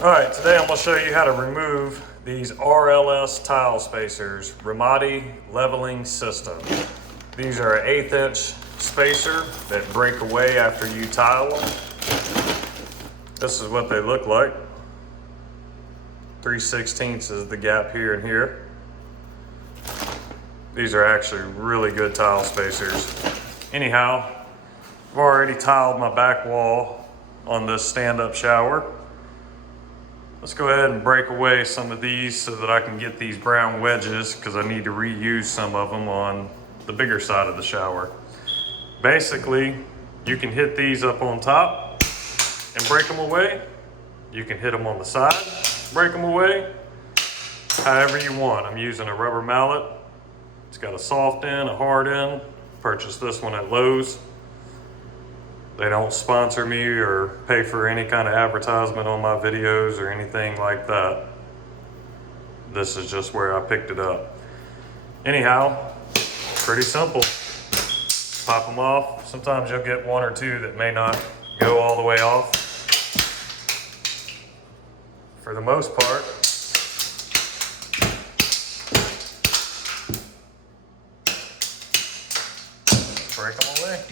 Alright, today I'm going to show you how to remove these RLS tile spacers, Raimondi leveling system. These are an 1/8 inch spacer that break away after you tile them. This is what they look like. 3/16 is the gap here and here. These are actually really good tile spacers. Anyhow, I've already tiled my back wall on this stand-up shower. Let's go ahead and break away some of these so that I can get these brown wedges, because I need to reuse some of them on the bigger side of the shower. Basically, you can hit these up on top and break them away. You can hit them on the side, break them away, however you want. I'm using a rubber mallet. It's got a soft end, a hard end. Purchased this one at Lowe's. They don't sponsor me or pay for any kind of advertisement on my videos or anything like that. This is just where I picked it up. Anyhow, pretty simple. Pop them off. Sometimes you'll get one or two that may not go all the way off. For the most part, break them away.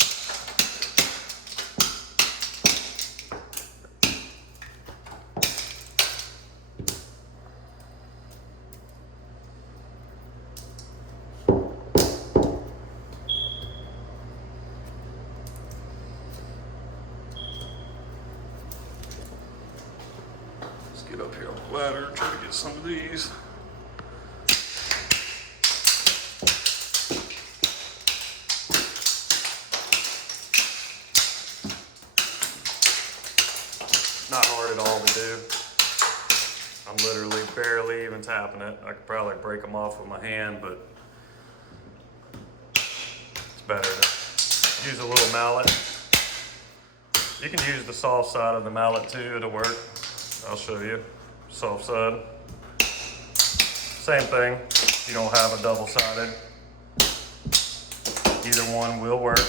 Get up here on the ladder, try to get some of these. Not hard at all to do. I'm literally barely even tapping it. I could probably break them off with my hand, but it's better to use a little mallet. You can use the soft side of the mallet too, it'll work. I'll show you. Soft side. Same thing. You don't have a double-sided. Either one will work.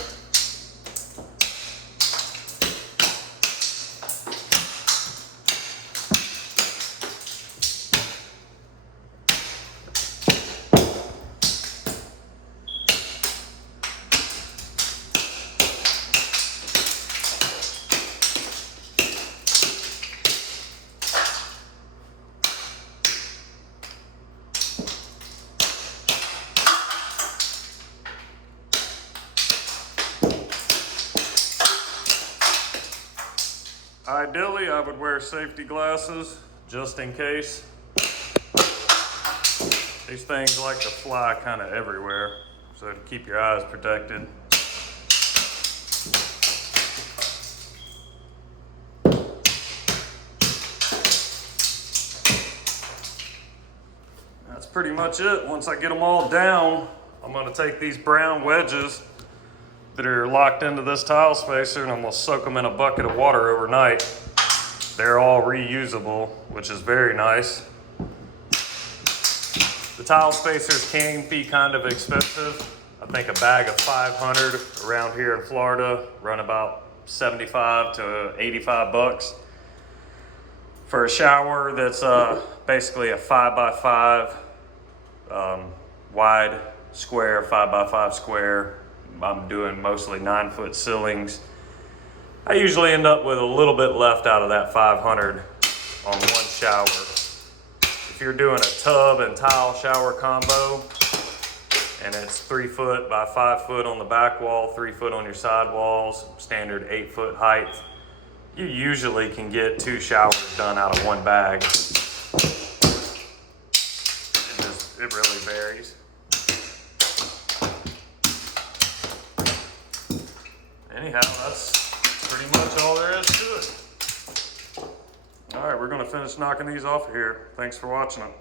Ideally, I would wear safety glasses just in case. These things like to fly kind of everywhere, so to keep your eyes protected. That's pretty much it. Once I get them all down, I'm going to take these brown wedges that are locked into this tile spacer and I'm gonna soak them in a bucket of water overnight. They're all reusable, which is very nice. The tile spacers can be kind of expensive. I think a bag of 500 around here in Florida run about 75 to 85 bucks. For a shower that's basically a 5x5 wide square, 5x5 square. I'm doing mostly 9-foot ceilings. I usually end up with a little bit left out of that 500 on one shower. If you're doing a tub and tile shower combo, and it's 3 foot by 5 foot on the back wall, 3 foot on your side walls, standard 8-foot height, you usually can get 2 showers done out of one bag. It really varies. Anyhow, that's pretty much all there is to it. All right, we're going to finish knocking these off of here. Thanks for watching it.